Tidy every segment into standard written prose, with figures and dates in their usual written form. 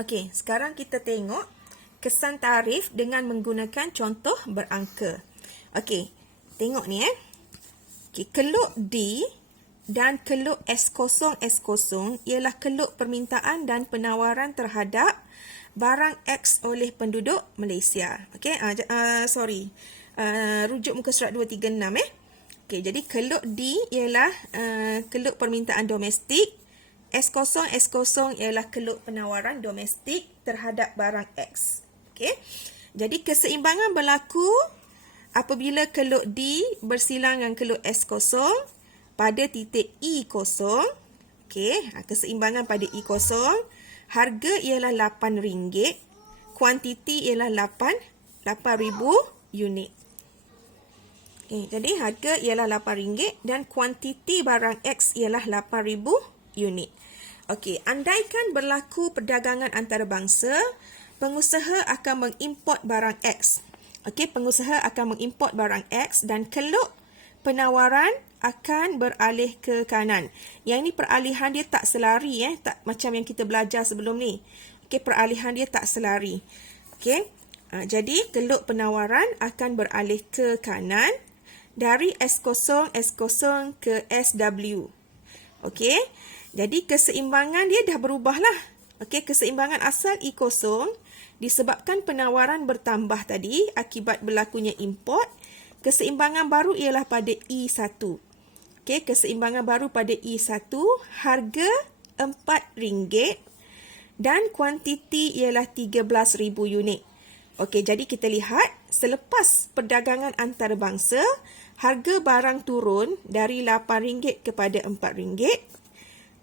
Okey, sekarang kita tengok kesan tarif dengan menggunakan contoh berangka. Okey, tengok ni Okey, keluk D dan keluk S0 ialah keluk permintaan dan penawaran terhadap barang X oleh penduduk Malaysia. Okey, rujuk muka surat 236 Okey, jadi keluk D ialah keluk permintaan domestik. S0 ialah keluk penawaran domestik terhadap barang X. Okey. Jadi keseimbangan berlaku apabila keluk D bersilang dengan keluk S0 pada titik E0. Okey, keseimbangan pada E0. Harga ialah RM8. Kuantiti ialah 8,000 unit. Okay, jadi harga ialah RM8 dan kuantiti barang X ialah 8,000 unit. Okey, andaikan berlaku perdagangan antarabangsa, pengusaha akan mengimport barang X. Okey, pengusaha akan mengimport barang X dan keluk penawaran akan beralih ke kanan. Yang ini peralihan dia tak selari tak macam yang kita belajar sebelum ni. Okey, peralihan dia tak selari. Okey. Jadi keluk penawaran akan beralih ke kanan dari S0 ke SW. Okey. Jadi keseimbangan dia dah berubah lah. Okey, keseimbangan asal E0 disebabkan penawaran bertambah tadi akibat berlakunya import. Keseimbangan baru ialah pada E1. Okey, keseimbangan baru pada E1, harga RM4 dan kuantiti ialah 13,000 unit. Okey, jadi kita lihat selepas perdagangan antarabangsa, harga barang turun dari RM8 kepada RM4.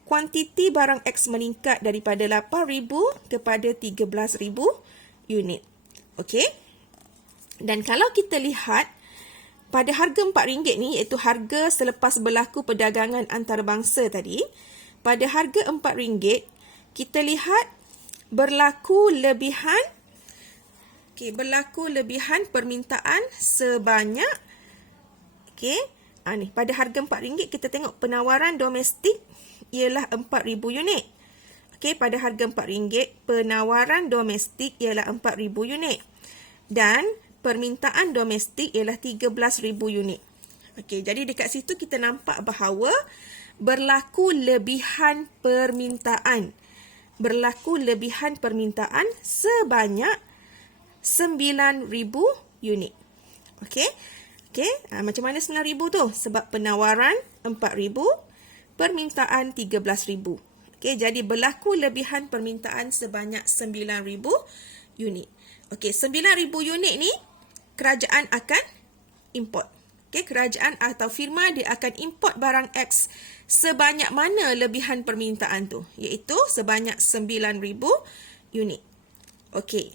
Kuantiti barang X meningkat daripada 8,000 kepada 13,000 unit. Okey. Dan kalau kita lihat pada harga RM4 ni, iaitu harga selepas berlaku perdagangan antarabangsa tadi, pada harga RM4, kita lihat berlaku lebihan permintaan sebanyak ni pada harga RM4 kita tengok penawaran domestik ialah 4,000 unit. Okey, pada harga RM4 penawaran domestik ialah 4,000 unit dan permintaan domestik ialah 13,000 unit. Okey, jadi dekat situ kita nampak bahawa berlaku lebihan permintaan. Berlaku lebihan permintaan sebanyak 9,000 unit. Okey. Okey, macam mana 9,000 tu? Sebab penawaran 4,000, permintaan 13,000. Okey, jadi berlaku lebihan permintaan sebanyak 9,000 unit. Okey, 9,000 unit ni kerajaan akan import. Okey, kerajaan atau firma dia akan import barang X sebanyak mana lebihan permintaan tu? Iaitu sebanyak 9,000 unit. Okey.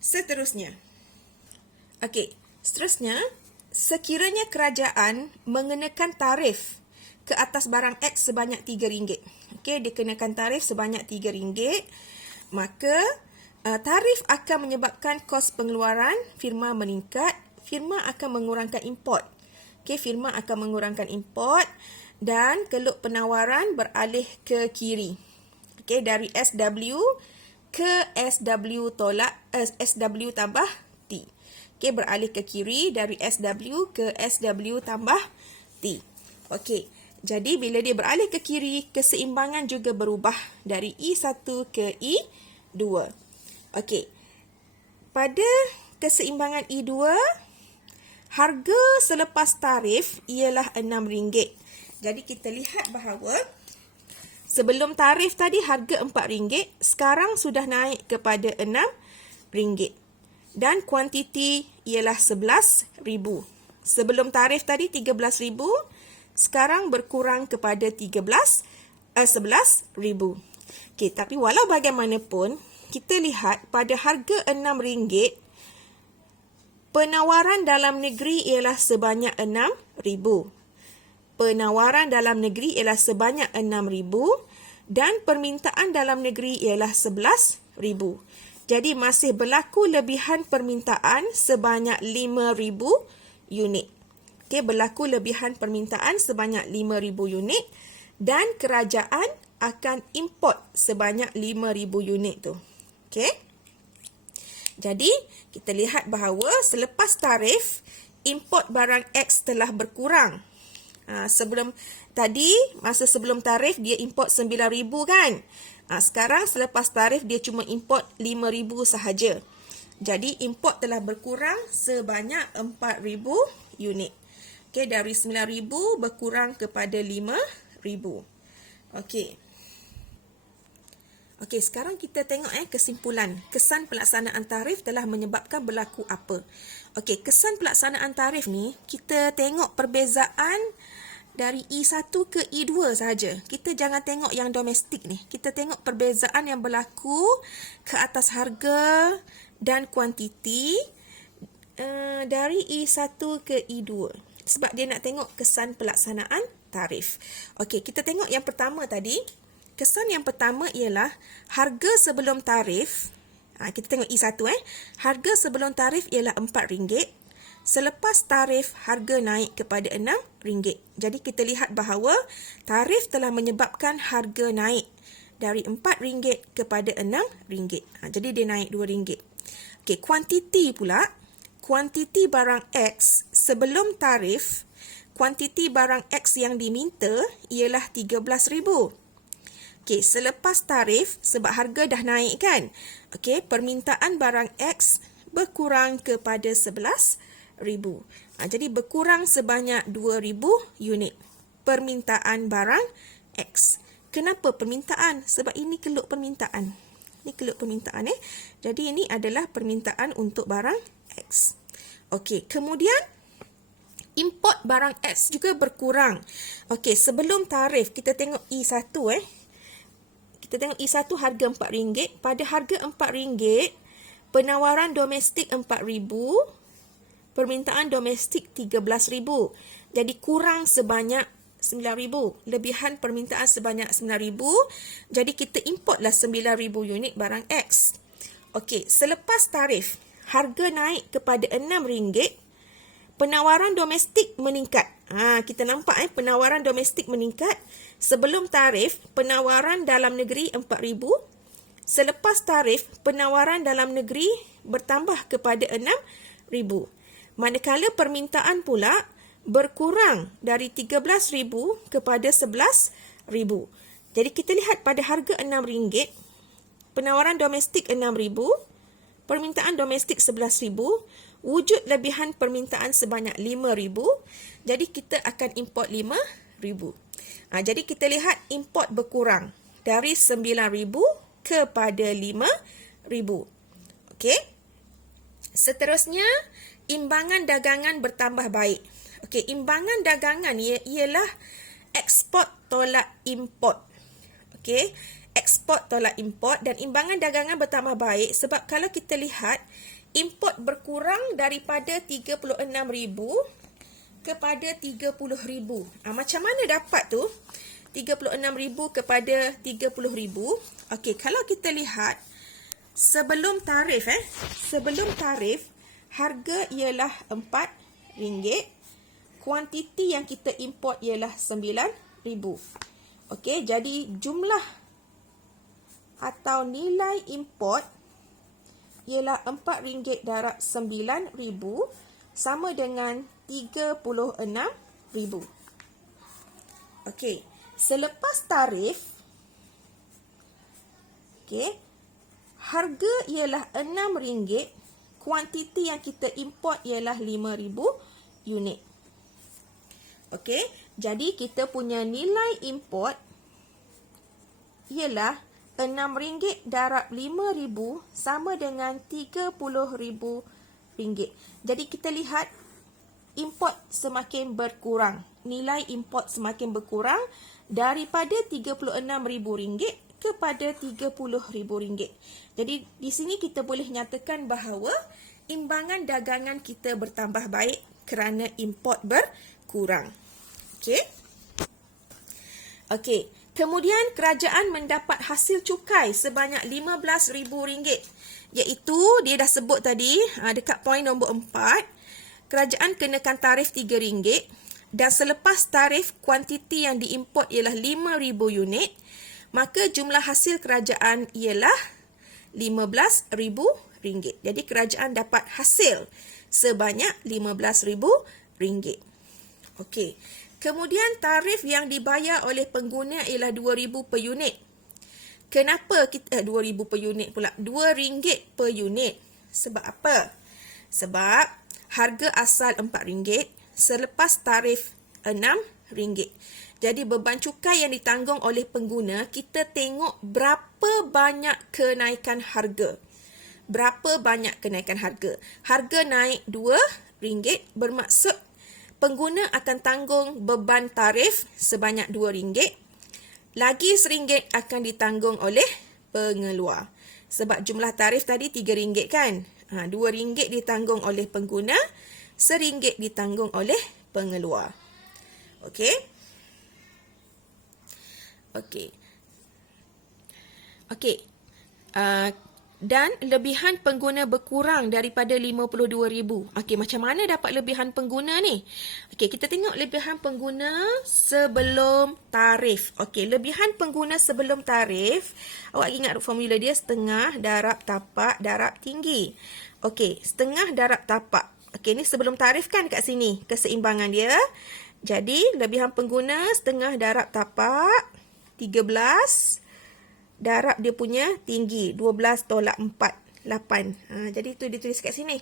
Seterusnya. Okey, seterusnya, sekiranya kerajaan mengenakan tarif ke atas barang X sebanyak RM3. Okey, dikenakan tarif sebanyak RM3, maka tarif akan menyebabkan kos pengeluaran firma meningkat. Firma akan mengurangkan import. Okey, firma akan mengurangkan import dan keluk penawaran beralih ke kiri. Okey, dari SW ke SW SW tambah T. Okey, beralih ke kiri dari SW ke SW tambah T. Okey, jadi bila dia beralih ke kiri, keseimbangan juga berubah dari E1 ke E2. Okey, pada keseimbangan E2, harga selepas tarif ialah RM6. Jadi kita lihat bahawa sebelum tarif tadi harga RM4, sekarang sudah naik kepada RM6 dan kuantiti ialah 11,000. Sebelum tarif tadi 13,000, sekarang berkurang kepada 11,000. Okey, tapi walau bagaimanapun, kita lihat pada harga RM6, penawaran dalam negeri ialah sebanyak 6,000. Penawaran dalam negeri ialah sebanyak 6,000 dan permintaan dalam negeri ialah 11,000. Jadi masih berlaku lebihan permintaan sebanyak 5,000 unit. Okey, berlaku lebihan permintaan sebanyak 5,000 unit dan kerajaan akan import sebanyak 5,000 unit tu. Okey. Jadi, kita lihat bahawa selepas tarif, import barang X telah berkurang. Masa sebelum tarif, dia import 9,000 kan? Sekarang selepas tarif, dia cuma import 5,000 sahaja. Jadi, import telah berkurang sebanyak 4,000 unit. Okey, dari 9,000 berkurang kepada 5,000. Okey. Okey, sekarang kita tengok kesimpulan. Kesan pelaksanaan tarif telah menyebabkan berlaku apa? Okey, kesan pelaksanaan tarif ni, kita tengok perbezaan dari E1 ke E2 sahaja. Kita jangan tengok yang domestik ni. Kita tengok perbezaan yang berlaku ke atas harga dan kuantiti dari E1 ke E2. Sebab dia nak tengok kesan pelaksanaan tarif. Okey, kita tengok yang pertama tadi. Kesan yang pertama ialah harga sebelum tarif. Kita tengok E1 Harga sebelum tarif ialah RM4. Selepas tarif, harga naik kepada RM6. Jadi kita lihat bahawa tarif telah menyebabkan harga naik dari RM4 kepada RM6. Jadi dia naik RM2. Okey, kuantiti pula. Kuantiti barang X sebelum tarif, kuantiti barang X yang diminta ialah 13,000. Okey, selepas tarif, sebab harga dah naik kan? Okey, permintaan barang X berkurang kepada 11,000. Jadi berkurang sebanyak 2,000 unit permintaan barang X. Kenapa permintaan? Sebab ini keluk permintaan. Ini keluk permintaan Jadi ini adalah permintaan untuk barang X. Okey, kemudian import barang X juga berkurang. Okey, sebelum tarif kita tengok E1 Kita tengok E1 harga RM4. Pada harga RM4, penawaran domestik RM4,000, permintaan domestik RM13,000. Jadi kurang sebanyak RM9,000. Lebihan permintaan sebanyak RM9,000. Jadi kita importlah RM9,000 unit barang X. Okey, selepas tarif, harga naik kepada RM6, penawaran domestik meningkat. Kita nampak penawaran domestik meningkat. Sebelum tarif, penawaran dalam negeri RM4,000. Selepas tarif, penawaran dalam negeri bertambah kepada RM6,000. Manakala permintaan pula berkurang dari RM13,000 kepada RM11,000. Jadi kita lihat pada harga RM6, penawaran domestik RM6,000, permintaan domestik RM11,000, wujud lebihan permintaan sebanyak RM5,000. Jadi kita akan import RM5,000. Jadi kita lihat import berkurang dari RM9,000 kepada RM5,000. Okey. Seterusnya, imbangan dagangan bertambah baik. Okey, imbangan dagangan ialah ekspor tolak import. Okey, ekspor tolak import dan imbangan dagangan bertambah baik sebab kalau kita lihat import berkurang daripada 36,000 kepada 30,000. Macam mana dapat tu? 36,000 kepada 30,000. Okey, kalau kita lihat sebelum tarif sebelum tarif harga ialah RM4. Kuantiti yang kita import ialah 9,000. Okey, jadi jumlah atau nilai import ialah RM4 darab 9,000 sama dengan 36,000. Okey, selepas tarif, harga ialah RM6, kuantiti yang kita import ialah 5,000 unit. Okey, jadi kita punya nilai import ialah RM6 darab 5,000 sama dengan RM30,000. Jadi kita lihat import semakin berkurang. Nilai import semakin berkurang daripada RM36,000 kepada RM30,000. Jadi di sini kita boleh nyatakan bahawa imbangan dagangan kita bertambah baik kerana import berkurang. Okey. Okey. Kemudian kerajaan mendapat hasil cukai sebanyak RM15,000. Iaitu dia dah sebut tadi dekat poin nombor 4. Kerajaan kenakan tarif RM3 dan selepas tarif kuantiti yang diimport ialah 5,000 unit, maka jumlah hasil kerajaan ialah RM15,000. Jadi kerajaan dapat hasil sebanyak RM15,000. Okey. Kemudian tarif yang dibayar oleh pengguna ialah RM2,000 per unit. Kenapa kita RM2,000 per unit pula? RM2 per unit. Sebab apa? Sebab harga asal RM4, selepas tarif RM6. Jadi beban cukai yang ditanggung oleh pengguna, kita tengok berapa banyak kenaikan harga. Berapa banyak kenaikan harga. Harga naik RM2, bermaksud pengguna akan tanggung beban tarif sebanyak RM2. Lagi RM1 akan ditanggung oleh pengeluar. Sebab jumlah tarif tadi RM3 kan? RM2 ditanggung oleh pengguna, RM1 ditanggung oleh pengeluar. Okey. Okey. Okey. Dan lebihan pengguna berkurang daripada RM52,000. Okey, macam mana dapat lebihan pengguna ni? Okey, kita tengok lebihan pengguna sebelum tarif. Okey, lebihan pengguna sebelum tarif, awak ingat formula dia setengah darab tapak darab tinggi. Okey, setengah darab tapak. Okey, ni sebelum tarif kan kat sini, keseimbangan dia. Jadi, lebihan pengguna setengah darab tapak 13 darab dia punya tinggi 12/4, 8. Jadi itu ditulis kat sini.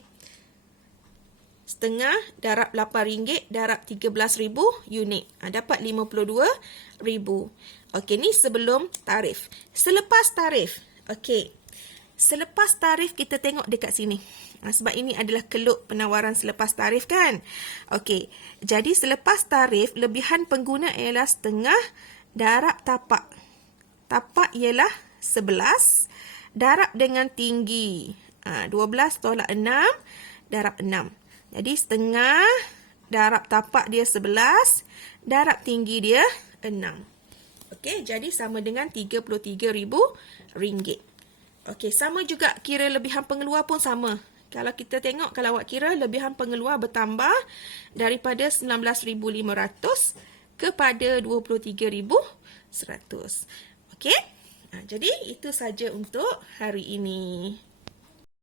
Setengah darab RM8 darab 13,000 unit. Dapat RM52,000. Okey, ni sebelum tarif. Selepas tarif. Okey. Selepas tarif kita tengok dekat sini. Sebab ini adalah keluk penawaran selepas tarif kan. Okey. Jadi selepas tarif, lebihan pengguna ialah setengah darab tapak. Tapak ialah 11 darab dengan tinggi. 12/6 darab 6. Jadi setengah darab tapak dia 11, darab tinggi dia 6. Okey, jadi sama dengan RM33,000. Okey, sama juga kira lebihan pengeluar pun sama. Kalau kita tengok, kalau awak kira lebihan pengeluar bertambah daripada RM19,500 kepada RM23,100. Okey? Jadi itu saja untuk hari ini.